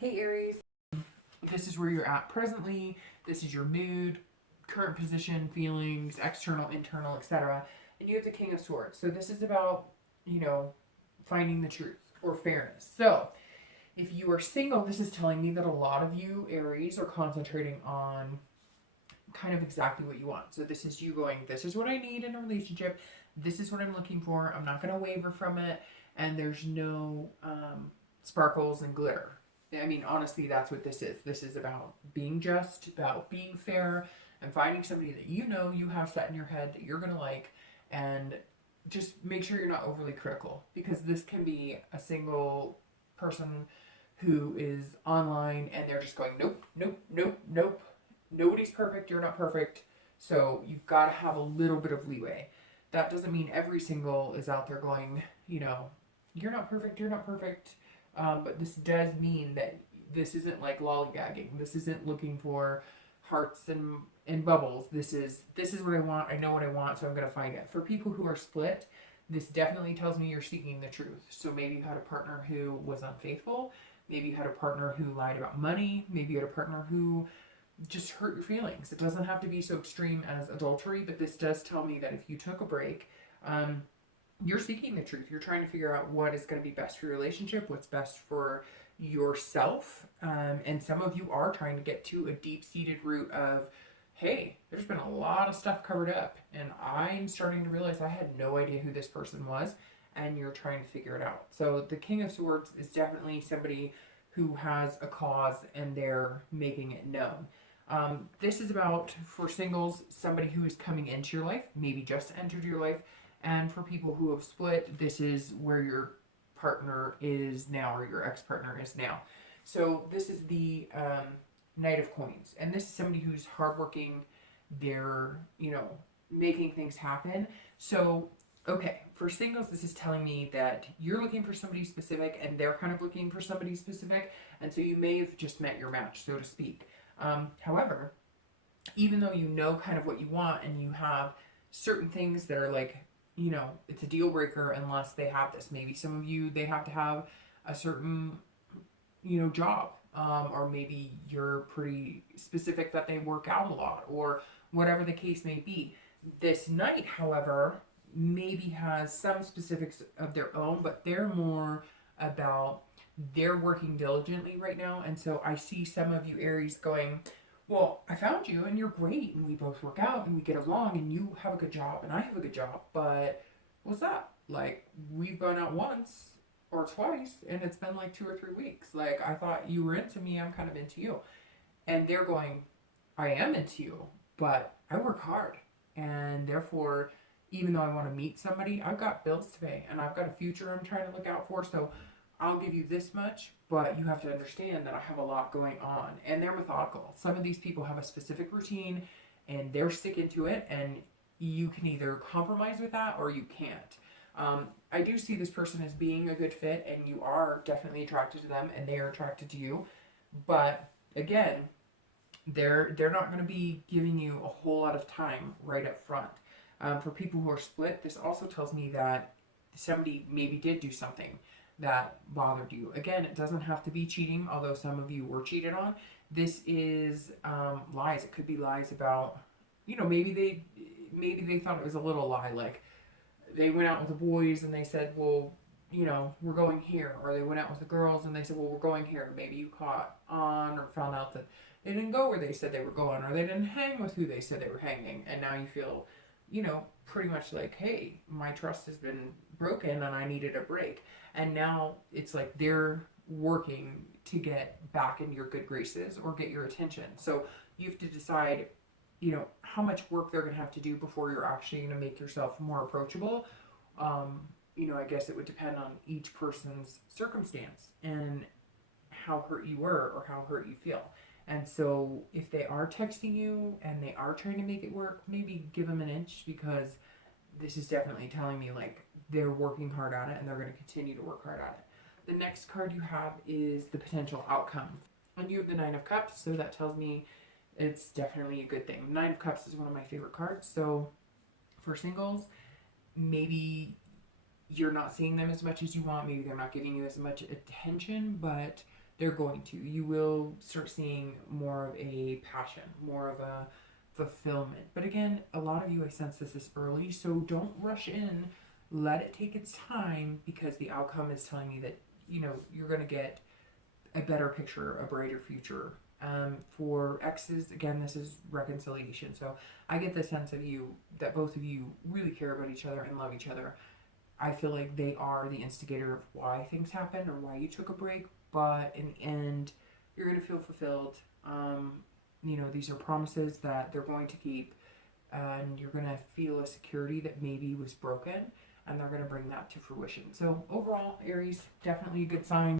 Hey Aries, this is where you're at presently. This is your mood, current position, feelings, external, internal, etc. And you have the King of Swords. So this is about, you know, finding the truth or fairness. So if you are single, this is telling me that a lot of you, Aries, are concentrating on kind of exactly what you want. So this is you going, this is what I need in a relationship. This is what I'm looking for. I'm not going to waver from it. And there's no sparkles and glitter. I mean, honestly, that's what this is. This is about being just, about being fair, and finding somebody that you know you have set in your head that you're going to like, and just make sure you're not overly critical, because this can be a single person who is online and they're just going, nope, nope, nope, nope. Nobody's perfect. You're not perfect. So you've got to have a little bit of leeway. That doesn't mean every single is out there going, you're not perfect. You're not perfect. But this does mean that this isn't like lollygagging. This isn't looking for hearts and bubbles. This is what I want. I know what I want, so I'm gonna find it. For people who are split, this definitely tells me you're seeking the truth. So maybe you had a partner who was unfaithful. Maybe you had a partner who lied about money. Maybe you had a partner who just hurt your feelings. It doesn't have to be so extreme as adultery, but this does tell me that if you took a break, you're seeking the truth. You're trying to figure out what is going to be best for your relationship, what's best for yourself. And some of you are trying to get to a deep-seated root of, hey, there's been a lot of stuff covered up, and I'm starting to realize I had no idea who this person was, and you're trying to figure it out. So the King of Swords is definitely somebody who has a cause, and they're making it known. This is about, for singles, somebody who is coming into your life, maybe just entered your life. And for people who have split, this is where your partner is now, or your ex-partner is now. So this is the Knight of Coins. And this is somebody who's hardworking. They're, making things happen. So, okay, for singles, this is telling me that you're looking for somebody specific and they're kind of looking for somebody specific. And so you may have just met your match, so to speak. However, even though you know kind of what you want and you have certain things that are like, it's a deal breaker unless they have this. Maybe some of you, they have to have a certain, job. Or maybe you're pretty specific that they work out a lot, or whatever the case may be. This knight, however, maybe has some specifics of their own, but they're more about they're working diligently right now. And so I see some of you Aries going, well, I found you and you're great and we both work out and we get along and you have a good job and I have a good job, but what's that? Like, we've gone out once or twice and it's been like 2 or 3 weeks. Like, I thought you were into me, I'm kind of into you. And they're going, I am into you, but I work hard. And therefore, even though I want to meet somebody, I've got bills to pay and I've got a future I'm trying to look out for. So I'll give you this much, but you have to understand that I have a lot going on. And they're methodical. Some of these people have a specific routine and they're sticking to it, and you can either compromise with that or you can't. I do see this person as being a good fit, and you are definitely attracted to them and they are attracted to you. But again, they're not going to be giving you a whole lot of time right up front. For people who are split, this also tells me that somebody maybe did do something that bothered you. Again, it doesn't have to be cheating, although some of you were cheated on. This is lies. It could be lies about, maybe they thought it was a little lie, like they went out with the boys and they said, well, we're going here. Or they went out with the girls and they said, well, we're going here. Maybe you caught on or found out that they didn't go where they said they were going, or they didn't hang with who they said they were hanging. And now you feel, pretty much like, hey, my trust has been broken and I needed a break. And now it's like they're working to get back in your good graces or get your attention. So you have to decide, how much work they're going to have to do before you're actually going to make yourself more approachable. I guess it would depend on each person's circumstance and how hurt you were or how hurt you feel. And so if they are texting you and they are trying to make it work, maybe give them an inch, because this is definitely telling me like they're working hard at it and they're going to continue to work hard at it. The next card you have is the potential outcome. And you have the Nine of Cups, so that tells me it's definitely a good thing. Nine of Cups is one of my favorite cards. So for singles, maybe you're not seeing them as much as you want. Maybe they're not giving you as much attention, but they're going to. You will start seeing more of a passion, more of a fulfillment. But again, a lot of you, I sense this is early, so don't rush in. Let it take its time, because the outcome is telling you that, you know, you're going to get a better picture, a brighter future. For exes, again, this is reconciliation. So I get the sense of you that both of you really care about each other and love each other. I feel like they are the instigator of why things happened or why you took a break, but in the end, you're going to feel fulfilled. You know, these are promises that they're going to keep, and you're going to feel a security that maybe was broken, and they're going to bring that to fruition. So overall, Aries, definitely a good sign.